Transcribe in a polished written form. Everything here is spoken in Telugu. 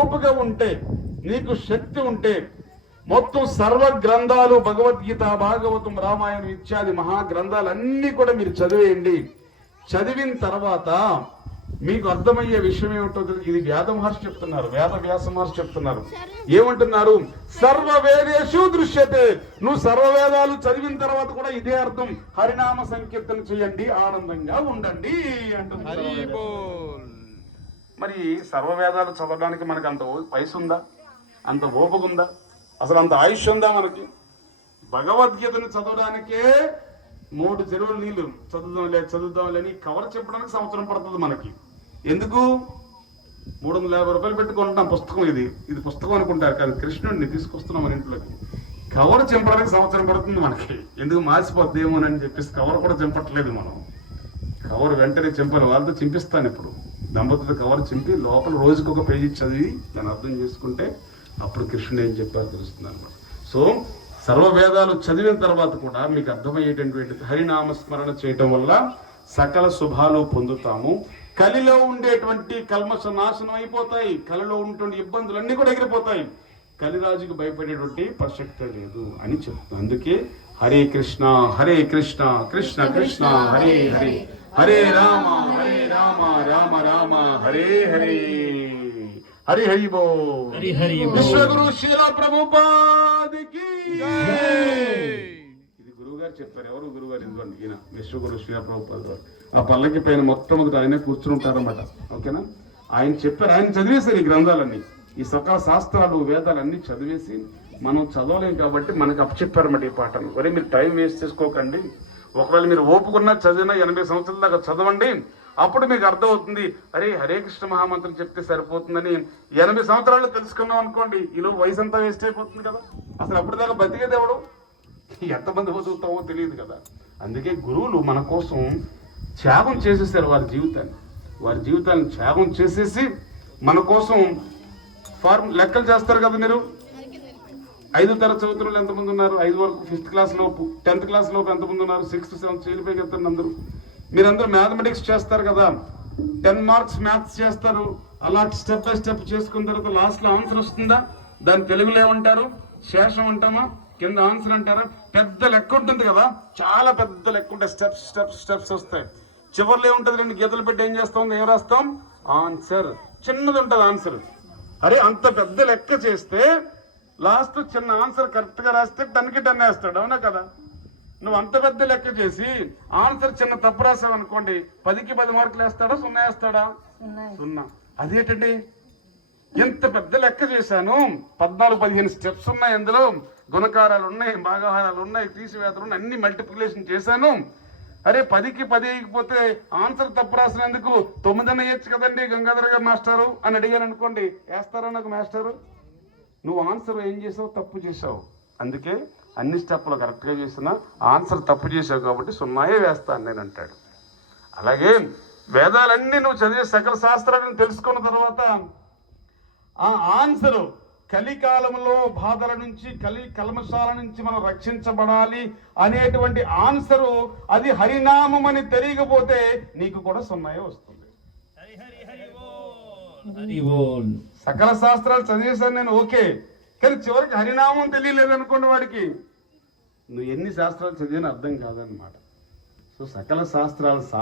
ఓపుగా ఉంటే, నీకు శక్తి ఉంటే మొత్తం సర్వ గ్రంథాలు భగవద్గీత, భాగవతం, రామాయణం ఇత్యాది మహాగ్రంథాలన్నీ కూడా మీరు చదివేయండి. చదివిన తర్వాత మీకు అర్థమయ్యే విషయం ఏమిటో ఇది వేద మహర్షి చెప్తున్నారు, వేద వ్యాస మహర్షి చెప్తున్నారు. ఏమంటున్నారు? సర్వ వేదేషు దృశ్యతే. నువ్వు సర్వవేదాలు చదివిన తర్వాత కూడా ఇదే అర్థం. హరినామ సంకీర్తన చేయండి, ఆనందంగా ఉండండి అంటున్నారు. మరి సర్వవేదాలు చదవడానికి మనకు అంత వయసు ఉందా? అంత ఓపిక ఉందా? అసలు అంత ఆయుష్ ఉందా మనకి? భగవద్గీతను చదవడానికే 3 చెరువుల నీళ్లు చదువుదాంలేని కవర్ చెప్పడానికి సంవత్సరం పడుతుంది మనకి. ఎందుకు? 350 రూపాయలు పెట్టుకుంటాం పుస్తకం. ఇది పుస్తకం అనుకుంటారు, కానీ కృష్ణుడిని తీసుకొస్తున్నాం మన ఇంట్లోకి. కవర్ చింపడానికి సంవత్సరం పడుతుంది మనకి. ఎందుకు? మాసిపోద్దేమోనని చెప్పేసి కవర్ కూడా చింపట్లేదు మనం. కవర్ వెంటనే చింపాలి. వాళ్ళతో చింపిస్తాను ఇప్పుడు. దంపతులు కవర్ చింపి లోపల రోజుకొక పేజీ చదివి దాన్ని అర్థం చేసుకుంటే అప్పుడు కృష్ణుడు ఏం చెప్పారో తెలుస్తుంది అనమాట. సో సర్వవేదాలు చదివిన తర్వాత కూడా మీకు అర్థమయ్యేటటువంటి హరినామస్మరణ చేయటం వల్ల సకల శుభాలు పొందుతాము. కలిలో ఉండేటువంటి కల్మష నాశనం అయిపోతాయి. కలిలో ఉన్నటువంటి ఇబ్బందులన్నీ కూడా ఎగిరిపోతాయి. కలిరాజుకు భయపడేటువంటి ప్రసక్తే లేదు అని చెప్తాను. అందుకే హరే కృష్ణ కృష్ణ కృష్ణ హరే హరే, హరే రామ రామ రామ హరే హరే. హరి హరి బోల్. విశ్వగురు శ్రీల ప్రభుపాదికి. ఇది గురువు గారు చెప్పారు. ఎవరు గురువు గారు? ఇదిగోండి ఈయన విశ్వగురు శ్రీల ప్రభుపాద గారు. ఆ పల్లకి పైన మొట్టమొదటి ఆయనే కూర్చుని ఉంటారన్నమాట. ఓకేనా? ఆయన చెప్పారు. ఆయన చదివేశారు ఈ గ్రంథాలన్నీ, ఈ సకల శాస్త్రాలు వేదాలన్నీ చదివేసి మనం చదవలేం కాబట్టి మనకు అప్పచెప్పారన్నమాట ఈ పాటను. మరి మీరు టైం వేస్ట్ చేసుకోకండి. ఒకవేళ మీరు ఓపుకున్నా చదివినా 80 సంవత్సరాల దాకా చదవండి. అప్పుడు మీకు అర్థమవుతుంది, అరే హరే కృష్ణ మహామంత్రం చెప్తే సరిపోతుందని. 80 సంవత్సరాలు తెలుసుకున్నాం అనుకోండి, ఈలో వయసు అంతా వేస్ట్ అయిపోతుంది కదా. అసలు అప్పటిదాకా బతికేది ఎవడు? ఎంతమంది బతుకుతామో తెలియదు కదా. అందుకే గురువులు మన కోసం త్యాగం చేసేసారు వారి జీవితాన్ని త్యాగం చేసేసి మన కోసం లెక్కలు చేస్తారు కదా. మీరు 5వ తరగతి చదువుతున్న వాళ్ళు ఎంతమంది ఉన్నారు? 5 వరకు 5th క్లాస్ లోపు 10th క్లాస్ లోపు ఎంతమంది ఉన్నారు? 6th 7th చేలిపోయి వెళ్తారు అందరూ. మీరందరూ మ్యాథమెటిక్స్ చేస్తారు కదా, 10 మార్క్స్ మ్యాథ్స్ చేస్తారు. అలా స్టెప్ బై స్టెప్ చేసుకున్న తర్వాత లాస్ట్ లో ఆన్సర్ వస్తుందా? దాని తెలుగులో ఏమంటారు? శేషం అంటామా? కింద ఆన్సర్ అంటారా? పెద్ద లెక్క ఉంటుంది కదా, చాలా పెద్ద లెక్క ఉంటాయి. స్టెప్స్ వస్తాయి. చివరిలో ఏముంటుంది? 2 గీతలు పెట్టి ఏం చేస్తాం? ఏం రాస్తాం? ఆన్సర్. చిన్నది ఉంటుంది ఆన్సర్. అరే అంత పెద్ద లెక్క చేస్తే లాస్ట్ చిన్న ఆన్సర్ కరెక్ట్ గా రాస్తే 10కి 10 వేస్తాడు. అవునా కదా? నువ్వు అంత పెద్ద లెక్క చేసి ఆన్సర్ చిన్న తప్పు రాసావు అనుకోండి, 10కి 10 మార్కులు వేస్తాడా? 0 వేస్తాడా? 0. అదేంటండి, ఎంత పెద్ద లెక్క చేశాను, 14-15 స్టెప్స్ ఉన్నాయి, అందులో గుణకారాలు ఉన్నాయి, భాగాహారాలు ఉన్నాయి, తీసివేతలు ఉన్నాయి, అన్ని మల్టిప్లికేషన్ చేశాను. అరే 10కి 10 వేయకపోతే ఆన్సర్ తప్పు రాసినందుకు 9 వేయచ్చు కదండి గంగాధర్ గారు మాస్టారు అని అడిగాను అనుకోండి, వేస్తారా నాకు మాస్టారు? నువ్వు ఆన్సర్ ఏం చేసావు? తప్పు చేసావు. అందుకే అన్ని స్టెప్లు కరెక్ట్గా చేసినా ఆన్సర్ తప్పు చేసావు కాబట్టి 0 వేస్తాను నేను అంటాడు. అలాగే వేదాలన్నీ నువ్వు చదివే సకల శాస్త్రాలను తెలుసుకున్న తర్వాత ఆ ఆన్సరు కలికాలంలో బాధల నుంచి, కల్మషాల నుంచి మనం రక్షించబడాలి అనేటువంటి ఆన్సరు అది హరినామం అని తెలియకపోతే నీకు కూడా 0 వస్తుంది. సకల శాస్త్రాలు చదివేశాను నేను, ఓకే, కానీ చివరికి హరినామం తెలియలేదు అనుకోండి, వాడికి నువ్వు ఎన్ని శాస్త్రాలు చదివినా అర్థం కాదనమాట. సో సకల శాస్త్రాలు